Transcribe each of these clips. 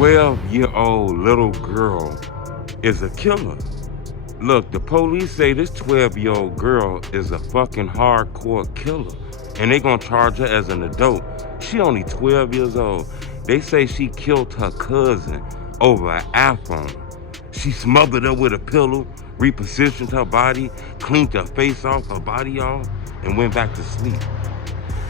12-year-old little girl is a killer. Look, the police say this 12-year-old girl is a fucking hardcore killer. And they gonna charge her as an adult. She only 12 years old. They say she killed her cousin over an iPhone. She smothered her with a pillow, repositioned her body, cleaned her face off, her body off, and went back to sleep.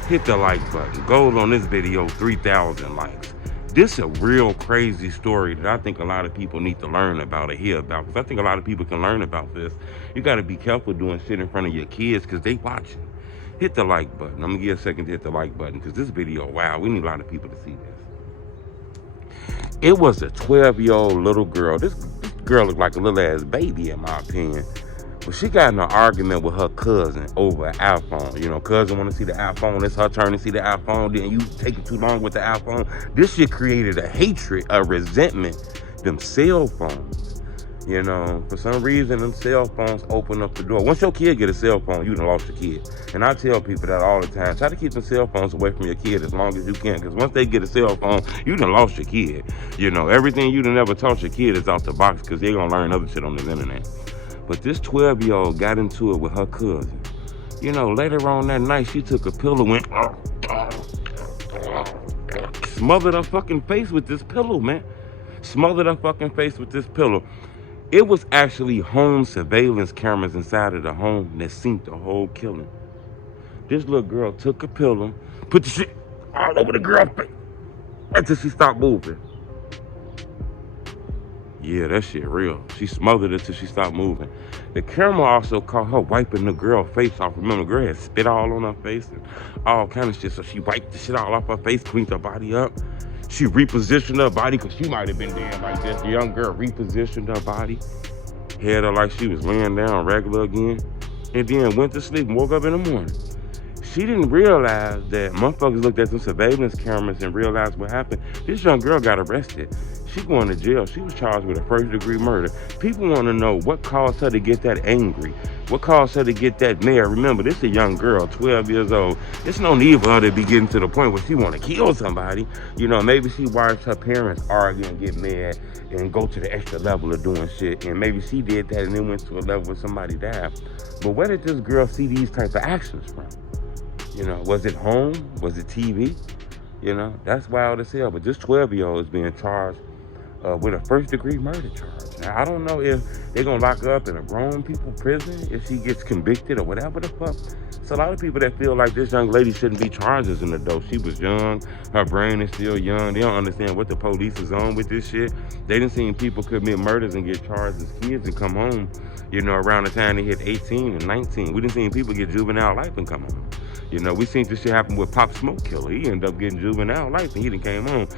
Hit the like button. Gold on this video, 3,000 likes. This is a real crazy story that I think a lot of people need to learn about or hear about. Because I think a lot of people can learn about this. You got to be careful doing shit in front of your kids because they watching. Hit the like button. I'm going to give you a second to hit the like button because this video, wow, we need a lot of people to see this. It was a 12-year-old little girl. This girl looked like a little ass baby in my opinion. But she got in an argument with her cousin over an iPhone. You know, cousin want to see the iPhone. It's her turn to see the iPhone. Then you taking too long with the iPhone. This shit created a hatred, a resentment. Them cell phones. You know, for some reason, them cell phones open up the door. Once your kid get a cell phone, you done lost your kid. And I tell people that all the time. Try to keep the cell phones away from your kid as long as you can. Because once they get a cell phone, you done lost your kid. You know, everything you done ever taught your kid is out the box because they gonna learn other shit on the internet. But this 12-year-old got into it with her cousin. You know, later on that night, she took a pillow and smothered her fucking face with this pillow, man. Smothered her fucking face with this pillow. It was actually home surveillance cameras inside of the home that seen the whole killing. This little girl took a pillow, put the shit all over the girl's face until she stopped moving. Yeah, that shit real. She smothered it till she stopped moving. The camera also caught her wiping the girl's face off. Remember, the girl had spit all on her face and all kind of shit. So she wiped the shit all off her face, cleaned her body up. She repositioned her body because she might have been dead like this. The young girl repositioned her body. Had her like she was laying down regular again. And then went to sleep and woke up in the morning. She didn't realize that motherfuckers looked at some surveillance cameras and realized what happened. This young girl got arrested. She going to jail. She was charged with a first-degree murder. People want to know what caused her to get that angry. What caused her to get that mad? Remember, this is a young girl, 12 years old. There's no need for her to be getting to the point where she want to kill somebody. You know, maybe she watched her parents argue and get mad and go to the extra level of doing shit. And maybe she did that and then went to a level where somebody died. But where did this girl see these type of actions from? You know, was it home? Was it TV? You know, that's wild as hell. But this 12-year-old is being charged with a first-degree murder charge. Now, I don't know if they're going to lock her up in a grown people prison if she gets convicted or whatever the fuck. It's a lot of people that feel like this young lady shouldn't be charged as an adult. She was young. Her brain is still young. They don't understand what the police is on with this shit. They done seen people commit murders and get charged as kids and come home, you know, around the time they hit 18 and 19. We done seen people get juvenile life and come home. You know, we seen this shit happen with Pop Smoke Killer. He ended up getting juvenile life and he done came home.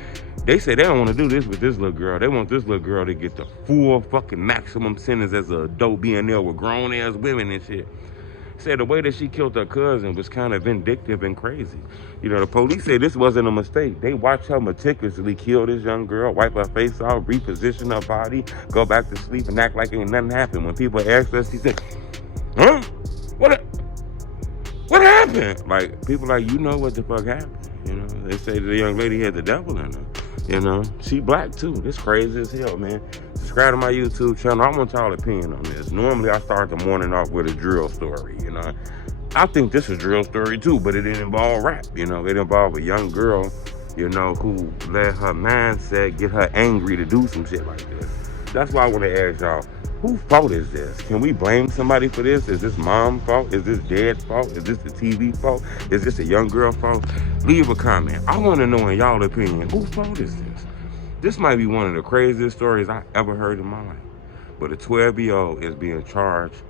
They say they don't want to do this with this little girl. They want this little girl to get the full fucking maximum sentence as an adult being there with grown ass women and shit. Said the way that she killed her cousin was kind of vindictive and crazy. You know, the police said this wasn't a mistake. They watched her meticulously kill this young girl, wipe her face off, reposition her body, go back to sleep and act like ain't nothing happened. When people asked her, she said, huh? What happened? Like, people like, you know what the fuck happened. You know, they say the young lady had the devil in her. You know, she black too. This crazy as hell, man. Subscribe to my YouTube channel. I want y'all opinion on this. Normally, I start the morning off with a drill story, you know. I think this is a drill story too, but it didn't involve rap, you know. It involved a young girl, you know, who let her mindset get her angry to do some shit like this. That's why I want to ask y'all, whose fault is this? Can we blame somebody for this? Is this mom's fault? Is this dad's fault? Is this the TV fault? Is this a young girl fault? Leave a comment. I want to know in y'all opinion, whose fault is this? This might be one of the craziest stories I ever heard in my life. But a 12-year-old is being charged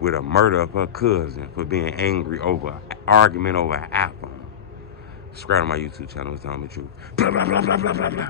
with a murder of her cousin for being angry over an argument over an iPhone. Subscribe to my YouTube channel. It's telling the truth. Blah, blah, blah, blah, blah, blah, blah.